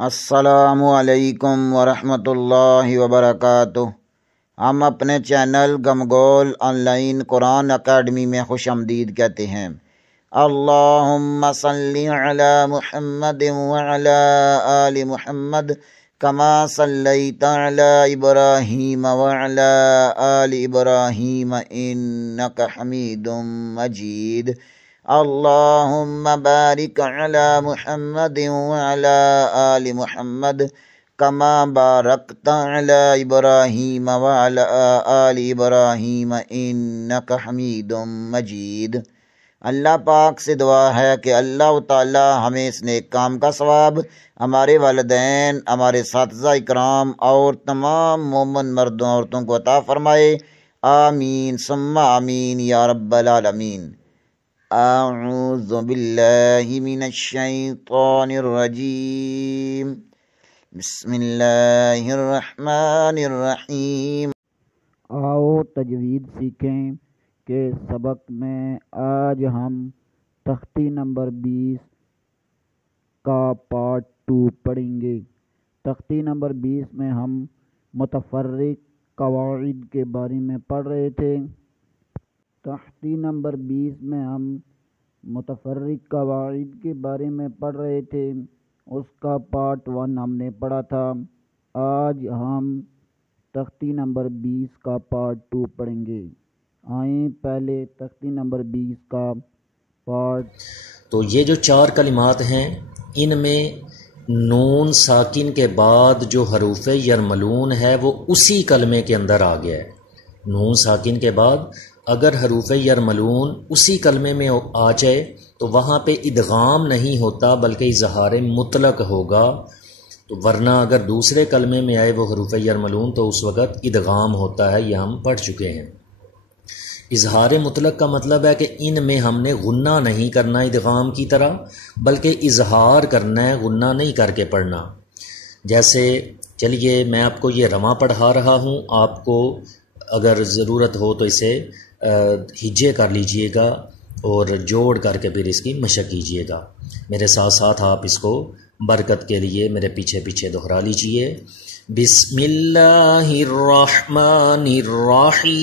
السلام علیکم ورحمۃ اللہ وبرکاتہ۔ ہم اپنے چینل گمگول آن لائن قرآن اکیڈمی میں خوش آمدید کہتے ہیں۔ اللہم صلی علی محمد وعلی آل محمد کما صلیت علی ابراہیم وعلی آل ابراہیم انک حمید مجید۔ اللہم بارک علی محمد وعلی آل محمد کما بارکت علی ابراہیم وعلی آل ابراہیم انک حمید مجید۔ اللہ پاک سے دعا ہے کہ اللہ تعالی ہمیں اس نیک کام کا ثواب، ہمارے والدین، ہمارے اساتذہ اکرام اور تمام مومن مردوں عورتوں کو عطا فرمائے۔ آمین ثم آمین یا رب العالمین۔ اعوذ باللہ من الشیطان الرجیم، بسم اللہ الرحمن الرحیم۔ آؤ تجوید سیکھیں کہ سبق میں آج ہم تختی نمبر 20 کا پارٹ 2 پڑھیں گے۔ تختی نمبر 20 میں ہم متفرق قواعد کے بارے میں پڑھ رہے تھے۔ تختی نمبر 20 میں ہم متفرق قواعد کے بارے میں پڑھ رہے تھے، اس کا پارٹ 1 ہم نے پڑھا تھا۔ آج ہم تختی نمبر 20 کا پارٹ 2 پڑھیں گے۔ آئیں پہلے تختی نمبر 20 کا پارٹ۔ تو یہ جو 4 کلمات ہیں، ان میں نون ساکن کے بعد جو حروف یرملون ہے وہ اسی کلمے کے اندر آ گیا ہے۔ نون ساکن کے بعد اگر حروف یرملون اسی کلمے میں آ جائے تو وہاں پہ ادغام نہیں ہوتا بلکہ اظہار مطلق ہوگا، تو ورنہ اگر دوسرے کلمے میں آئے وہ حروف یرملون تو اس وقت ادغام ہوتا ہے، یہ ہم پڑھ چکے ہیں۔ اظہار مطلق کا مطلب ہے کہ ان میں ہم نے غنہ نہیں کرنا ادغام کی طرح، بلکہ اظہار کرنا ہے، غنہ نہیں کر کے پڑھنا۔ جیسے چلیے میں آپ کو یہ رواں پڑھا رہا ہوں، آپ کو اگر ضرورت ہو تو اسے ہجے کر لیجئے گا اور جوڑ کر کے پھر اس کی مشق کیجئے گا۔ میرے ساتھ ساتھ آپ اس کو برکت کے لیے میرے پیچھے پیچھے دہرا لیجئے۔ بسم اللہ الرحمن الرحیم۔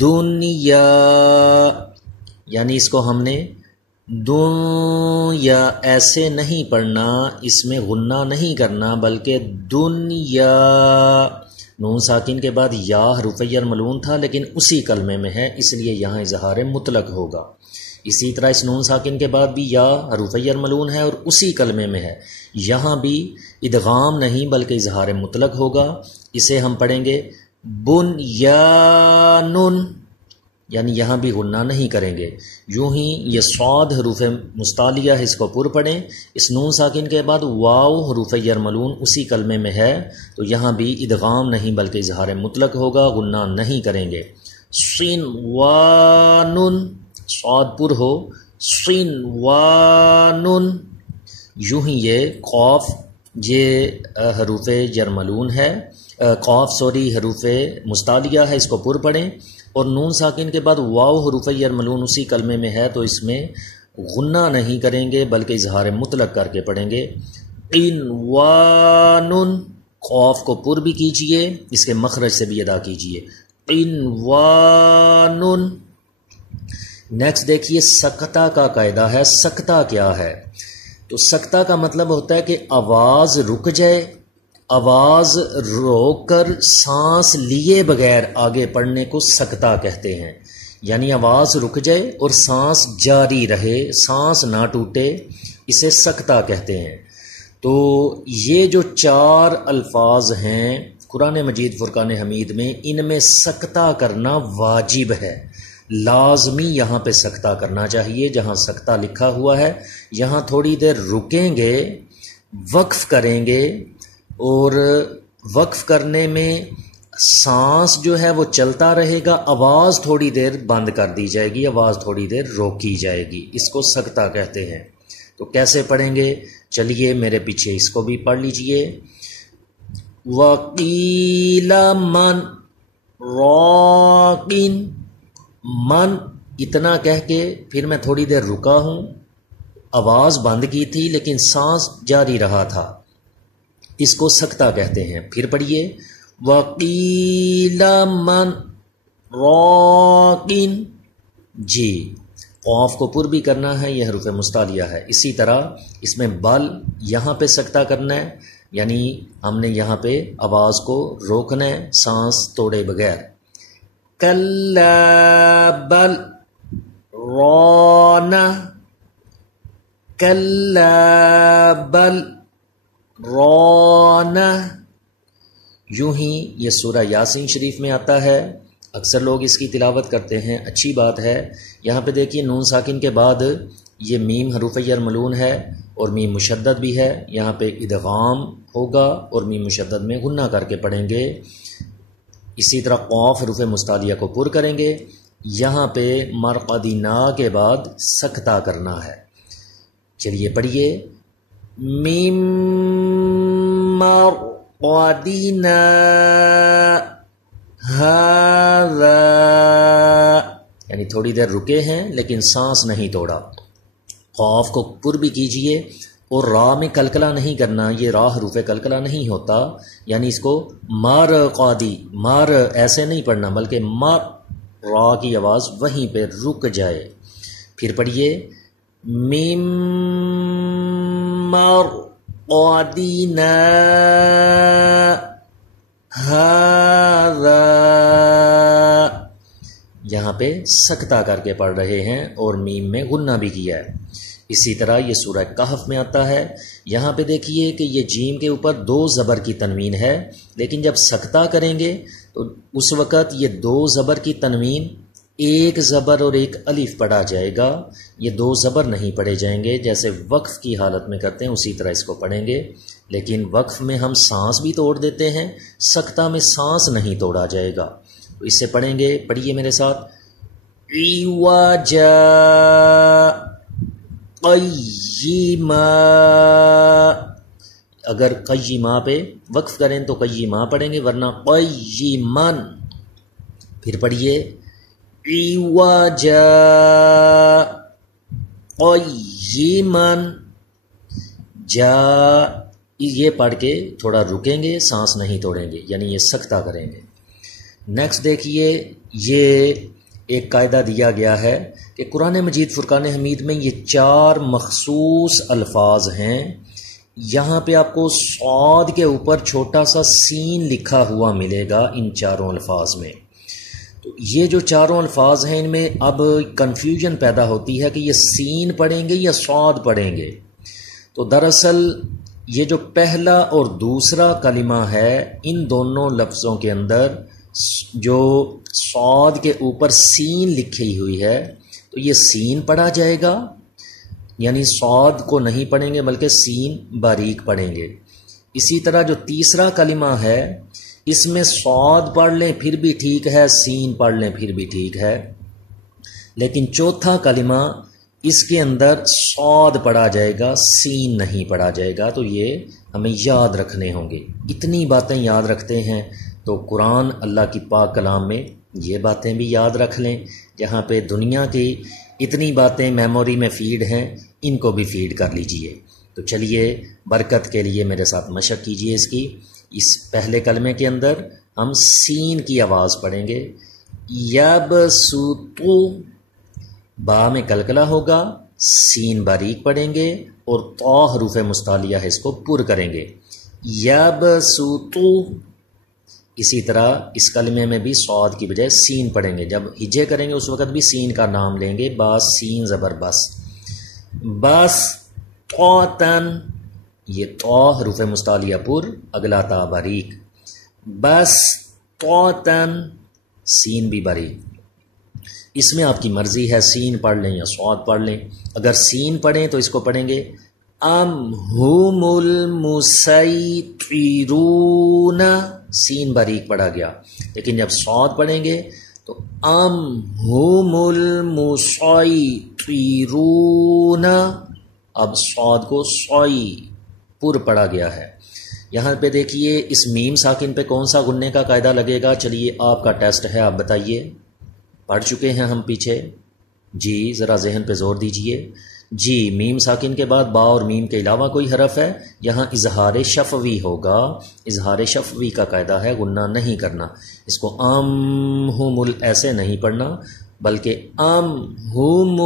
دنیا، یعنی اس کو ہم نے دنیا ایسے نہیں پڑھنا، اس میں غنہ نہیں کرنا، بلکہ دنیا، نون ساکن کے بعد یا حروف یرملون تھا لیکن اسی کلمے میں ہے، اس لیے یہاں اظہار مطلق ہوگا۔ اسی طرح اس نون ساکن کے بعد بھی یا حروف یرملون ہے اور اسی کلمے میں ہے، یہاں بھی ادغام نہیں بلکہ اظہار مطلق ہوگا۔ اسے ہم پڑھیں گے بنیانن، یعنی یہاں بھی غنہ نہیں کریں گے۔ یوں ہی یہ صاد حروف مستعلیہ ہے، اس کو پر پڑھیں۔ اس نون ساکن کے بعد واو حروف یرملون اسی کلمے میں ہے، تو یہاں بھی ادغام نہیں بلکہ اظہار مطلق ہوگا، غنہ نہیں کریں گے۔ صنوان، صاد پر ہو، صنوان۔ یوں ہی یہ قاف، یہ حروف یرملون ہے، قاف حروف مستعلیہ ہے، اس کو پر پڑھیں، اور نون ساکن کے بعد واو حروف یرملون اسی کلمے میں ہے تو اس میں غنہ نہیں کریں گے بلکہ اظہار مطلق کر کے پڑھیں گے۔ قنوان، قاف کو پر بھی کیجئے، اس کے مخرج سے بھی ادا کیجئے۔ قنوان۔ نیکسٹ دیکھیے سکتہ کا قاعدہ ہے۔ سکتہ کیا ہے؟ تو سکتہ کا مطلب ہوتا ہے کہ آواز رک جائے، آواز روک کر سانس لیے بغیر آگے پڑھنے کو سکتہ کہتے ہیں، یعنی آواز رک جائے اور سانس جاری رہے، سانس نہ ٹوٹے، اسے سکتہ کہتے ہیں۔ تو یہ جو 4 الفاظ ہیں قرآن مجید فرقان حمید میں، ان میں سکتہ کرنا واجب ہے، لازمی یہاں پہ سکتہ کرنا چاہیے۔ جہاں سکتہ لکھا ہوا ہے یہاں تھوڑی دیر رکیں گے، وقف کریں گے، اور وقف کرنے میں سانس جو ہے وہ چلتا رہے گا، آواز تھوڑی دیر بند کر دی جائے گی، آواز تھوڑی دیر روکی جائے گی، اس کو سکتہ کہتے ہیں۔ تو کیسے پڑھیں گے؟ چلیے میرے پیچھے اس کو بھی پڑھ لیجئے۔ وَقِيلَ مَنْ راقٍ، من اتنا کہہ کے پھر میں تھوڑی دیر رکا ہوں، آواز بند کی تھی لیکن سانس جاری رہا تھا، اس کو سکتہ کہتے ہیں۔ پھر پڑھیے وَقِيلَ مَنْ رَاقٍ، جی قاف کو پر بھی کرنا ہے، یہ حروف مستعلیہ ہے۔ اسی طرح اس میں بل یہاں پہ سکتہ کرنا ہے، یعنی ہم نے یہاں پہ آواز کو روکنا ہے سانس توڑے بغیر۔ کَلَّا بَلْ رَانَ، کَلَّا بَلْ رَانَ، یوں ہی یہ سورہ یاسین شریف میں آتا ہے، اکثر لوگ اس کی تلاوت کرتے ہیں، اچھی بات ہے۔ یہاں پہ دیکھیے نون ساکن کے بعد یہ میم حروف یرملون ہے اور میم مشدد بھی ہے، یہاں پہ ادغام ہوگا اور میم مشدد میں غنہ کر کے پڑھیں گے۔ اسی طرح قاف حروف مستعلیہ کو پر کریں گے، یہاں پہ مرقدینا کے بعد سکتہ کرنا ہے۔ چلیے پڑھیے میم مرقدینا ہذا، یعنی تھوڑی دیر رکے ہیں لیکن سانس نہیں توڑا۔ قاف کو پر بھی کیجئے اور را میں کلکلہ نہیں کرنا، یہ را حروف کلکلہ نہیں ہوتا، یعنی اس کو مار قادی، مار ایسے نہیں پڑھنا بلکہ مار، را کی آواز وہیں پہ رک جائے۔ پھر پڑھیے میم مرقدینا ہذا، یہاں پہ سکتہ کر کے پڑھ رہے ہیں اور میم میں غنہ بھی کیا ہے۔ اسی طرح یہ سورہ کہف میں آتا ہے، یہاں پہ دیکھیے کہ یہ جیم کے اوپر 2 زبر کی تنوین ہے، لیکن جب سکتہ کریں گے تو اس وقت یہ 2 زبر کی تنوین 1 زبر اور 1 الف پڑھا جائے گا، یہ 2 زبر نہیں پڑھے جائیں گے جیسے وقف کی حالت میں کرتے ہیں، اسی طرح اس کو پڑھیں گے۔ لیکن وقف میں ہم سانس بھی توڑ دیتے ہیں، سکتہ میں سانس نہیں توڑا جائے گا، تو اس سے پڑھیں گے۔ پڑھیے میرے ساتھ عوجا قیما، اگر قیما پہ وقف کریں تو قیما پڑھیں گے، ورنہ قیمن۔ پھر پڑھیے عوجا قیمن، جا، یہ پڑھ کے تھوڑا رکیں گے، سانس نہیں توڑیں گے، یعنی یہ سکتہ کریں گے۔ نیکسٹ دیکھیے، یہ ایک قاعدہ دیا گیا ہے کہ قرآن مجید فرقان حمید میں یہ 4 مخصوص الفاظ ہیں، یہاں پہ آپ کو صاد کے اوپر چھوٹا سا سین لکھا ہوا ملے گا ان 4 الفاظ میں۔ تو یہ جو 4 الفاظ ہیں ان میں اب کنفیوژن پیدا ہوتی ہے کہ یہ سین پڑھیں گے یا صاد پڑھیں گے۔ تو دراصل یہ جو پہلا اور دوسرا کلمہ ہے، ان دونوں لفظوں کے اندر جو صاد کے اوپر سین لکھی ہوئی ہے تو یہ سین پڑھا جائے گا، یعنی صاد کو نہیں پڑھیں گے بلکہ سین باریک پڑھیں گے۔ اسی طرح جو تیسرا کلمہ ہے اس میں صاد پڑھ لیں پھر بھی ٹھیک ہے، سین پڑھ لیں پھر بھی ٹھیک ہے، لیکن چوتھا کلمہ اس کے اندر صاد پڑھا جائے گا، سین نہیں پڑھا جائے گا، تو یہ ہمیں یاد رکھنے ہوں گے۔ اتنی باتیں یاد رکھتے ہیں تو قرآن اللہ کی پاک کلام میں یہ باتیں بھی یاد رکھ لیں، جہاں پہ دنیا کی اتنی باتیں میموری میں فیڈ ہیں، ان کو بھی فیڈ کر لیجئے۔ تو چلیے برکت کے لیے میرے ساتھ مشق کیجئے اس کی۔ اس پہلے کلمے کے اندر ہم سین کی آواز پڑھیں گے، یبسطو، با میں کلکلہ ہوگا، سین باریک پڑھیں گے اور طا حروف مستعلیہ ہے، اس کو پر کریں گے، یبسطو۔ اسی طرح اس کلمے میں بھی صاد کی بجائے سین پڑھیں گے، جب ہجے کریں گے اس وقت بھی سین کا نام لیں گے، با سین زبر بس، بس طوطن، یہ طا حروف مستعلیہ پر، اگلا تا باریک، بس طوطن، سین بھی باریک۔ اس میں آپ کی مرضی ہے سین پڑھ لیں یا صاد پڑھ لیں۔ اگر سین پڑھیں تو اس کو پڑھیں گے ام ہم المسیطرون، سین باریک پڑھا گیا، لیکن جب صاد پڑھیں گے تو ام ہم المسیطرون، اب صاد کو صائی پر پڑھا گیا ہے۔ یہاں پہ دیکھیے اس میم ساکن پہ کون سا غننے کا قاعدہ لگے گا، چلیے آپ کا ٹیسٹ ہے، آپ بتائیے، پڑھ چکے ہیں ہم پیچھے، جی ذرا ذہن پہ زور دیجئے۔ جی میم ساکن کے بعد با اور میم کے علاوہ کوئی حرف ہے، یہاں اظہار شفوی ہوگا. اظہار شفوی کا قاعدہ ہے غنہ نہیں کرنا. اس کو ہم ایسے نہیں پڑھنا بلکہ ہم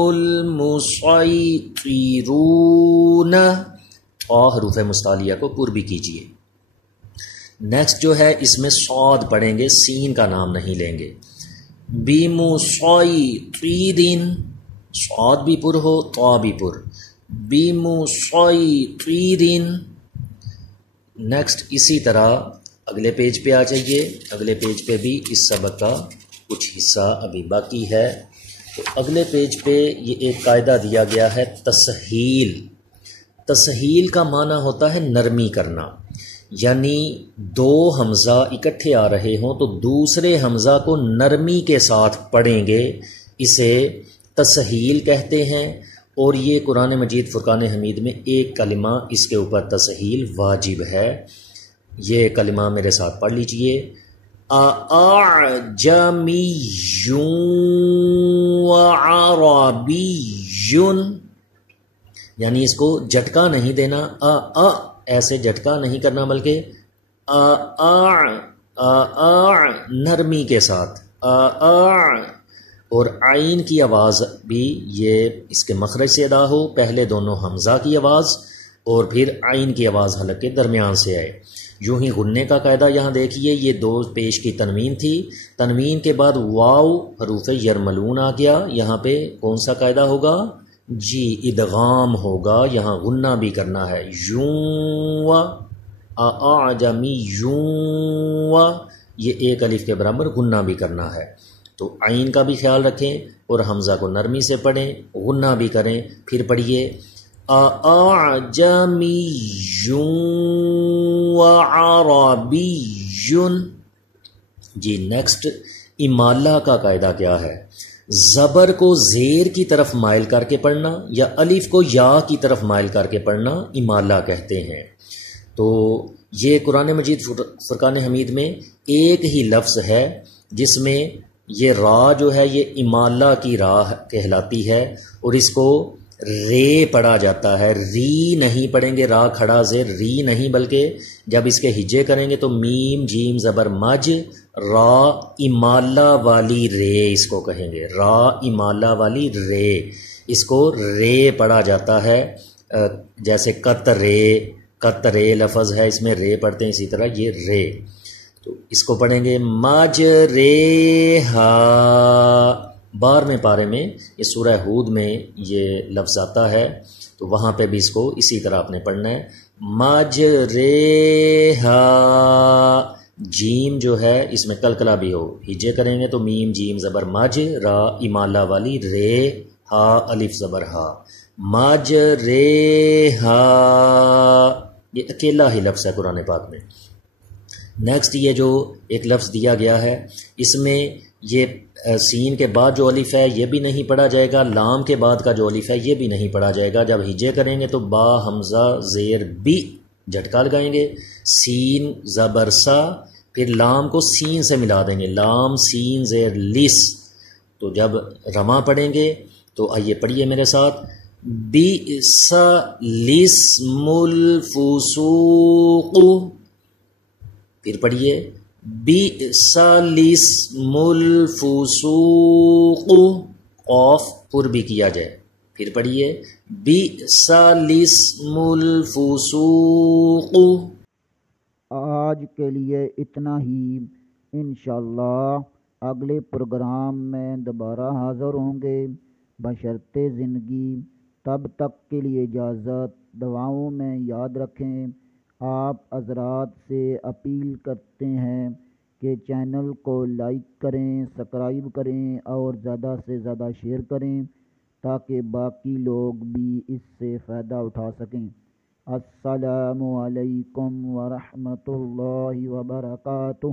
المسیطرون. اور حروف مستعلیہ کو پر بھی کیجیے. نیکسٹ جو ہے اس میں صاد پڑھیں گے، سین کا نام نہیں لیں گے. بمصیطرین، صاد بھی پر ہو طا بھی پر. بمصیطرین. نیکسٹ اسی طرح اگلے پیج پہ آ جائیے. اگلے پیج پہ بھی اس سبق کا کچھ حصہ ابھی باقی ہے. تو اگلے پیج پہ یہ ایک قاعدہ دیا گیا ہے تسہیل. تسہیل کا معنی ہوتا ہے نرمی کرنا، یعنی دو حمزہ اکٹھے آ رہے ہوں تو دوسرے حمزہ کو نرمی کے ساتھ پڑھیں گے، اسے تسہیل کہتے ہیں. اور یہ قرآن مجید فرقان حمید میں ایک کلمہ اس کے اوپر تسہیل واجب ہے. یہ کلمہ میرے ساتھ پڑھ لیجئے. اعجمی وعربی، یعنی اس کو جھٹکا نہیں دینا، ایسے جھٹکا نہیں کرنا بلکہ نرمی کے ساتھ. اور عین کی آواز بھی یہ اس کے مخرج سے ادا ہو، پہلے دونوں حمزہ کی آواز اور پھر عین کی آواز حلق کے درمیان سے آئے. یوں ہی غننے کا قاعدہ یہاں دیکھیے، یہ دو پیش کی تنوین تھی، تنوین کے بعد واو حروف یرملون آ گیا. یہاں پہ کون سا قاعدہ ہوگا؟ جی ادغام ہوگا. یہاں غنہ بھی کرنا ہے. یوں اعجمی یوں، یہ ایک الف کے برابر غنہ بھی کرنا ہے. تو عین کا بھی خیال رکھیں اور حمزہ کو نرمی سے پڑھیں، غنہ بھی کریں. پھر پڑھیے اعجمی وعربی. جی نیکسٹ امالہ کا قاعدہ کیا ہے؟ زبر کو زیر کی طرف مائل کر کے پڑھنا یا الف کو یا کی طرف مائل کر کے پڑھنا امالہ کہتے ہیں. تو یہ قرآن مجید فرقان حمید میں ایک ہی لفظ ہے جس میں یہ را جو ہے یہ امالہ کی را کہلاتی ہے اور اس کو رے پڑھا جاتا ہے. ری نہیں پڑھیں گے، را کھڑا زیر ری نہیں، بلکہ جب اس کے ہجے کریں گے تو میم جیم زبر مج، را امالہ والی رے اس کو کہیں گے. را امالہ والی رے، اس کو رے پڑھا جاتا ہے. جیسے کت رے لفظ ہے، اس میں رے پڑھتے ہیں، اسی طرح یہ رے. تو اس کو پڑھیں گے مج رے ہا. 12ویں پارے میں یہ سورہ ہود میں یہ لفظ آتا ہے، تو وہاں پہ بھی اس کو اسی طرح آپ نے پڑھنا ہے. مج رے ہا. جیم جو ہے اس میں کلکلا بھی ہو، ہجے کریں گے تو میم جیم زبر مج، را امالہ والی رے، ہا الف زبر ہا. مج رے ہا، یہ اکیلا ہی لفظ ہے قرآن پاک میں. نیکسٹ یہ جو ایک لفظ دیا گیا ہے اس میں یہ سین کے بعد جو الف ہے یہ بھی نہیں پڑھا جائے گا، لام کے بعد کا جو الف ہے یہ بھی نہیں پڑھا جائے گا. جب ہجے کریں گے تو با حمزہ زیر بی جھٹکا لگائیں گے، سین زبر سا، پھر لام کو سین سے ملا دیں گے، لام سین زیر لس. تو جب رما پڑھیں گے تو آئیے پڑھیے میرے ساتھ. بئس الاسم الفسوق. پھر پڑھیے بئس الاسم الفسوق، قاف پر بھی کیا جائے. پھر پڑھیے بئس الاسم الفسوق. آج کے لیے اتنا ہی، انشاءاللہ اگلے پروگرام میں دوبارہ حاضر ہوں گے بشرط زندگی. تب تک کے لیے اجازت. دعاؤں میں یاد رکھیں. آپ حضرات سے اپیل کرتے ہیں کہ چینل کو لائک کریں، سبسکرائب کریں اور زیادہ سے زیادہ شیئر کریں تاکہ باقی لوگ بھی اس سے فائدہ اٹھا سکیں. السلام علیکم ورحمۃ اللہ وبرکاتہ.